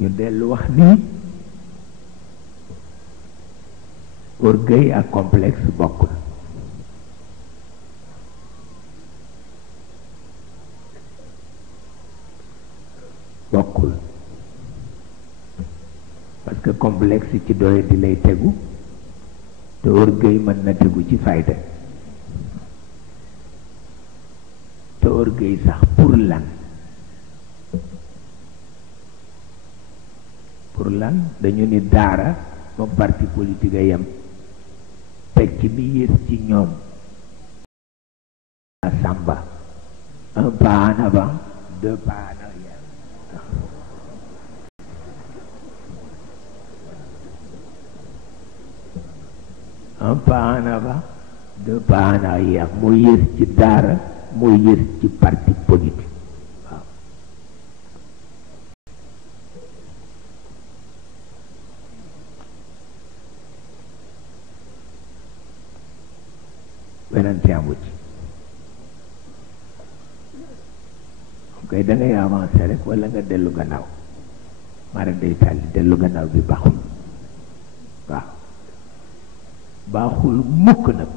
ñu dellu wax ni orgueil ak complexe bokkul. bokkul parce que complexe ci doye di lay tegu te orgueil mën na tegu ci fayda. te orgueil sax pour lan dañu ni daara moom parti politique a yem pecc mi yées ci ñoom a samba un pas en avant deux pas en arrière. un pas en avant deux pas en arrière moo yées ci daara moo yées ci parti politique. waaw beneen amu ci kay da ngay avancer rek wala nga dellu gannaaw mara day tàlli dellu gannaaw bi baaxul. waaw baaxul mukk nag.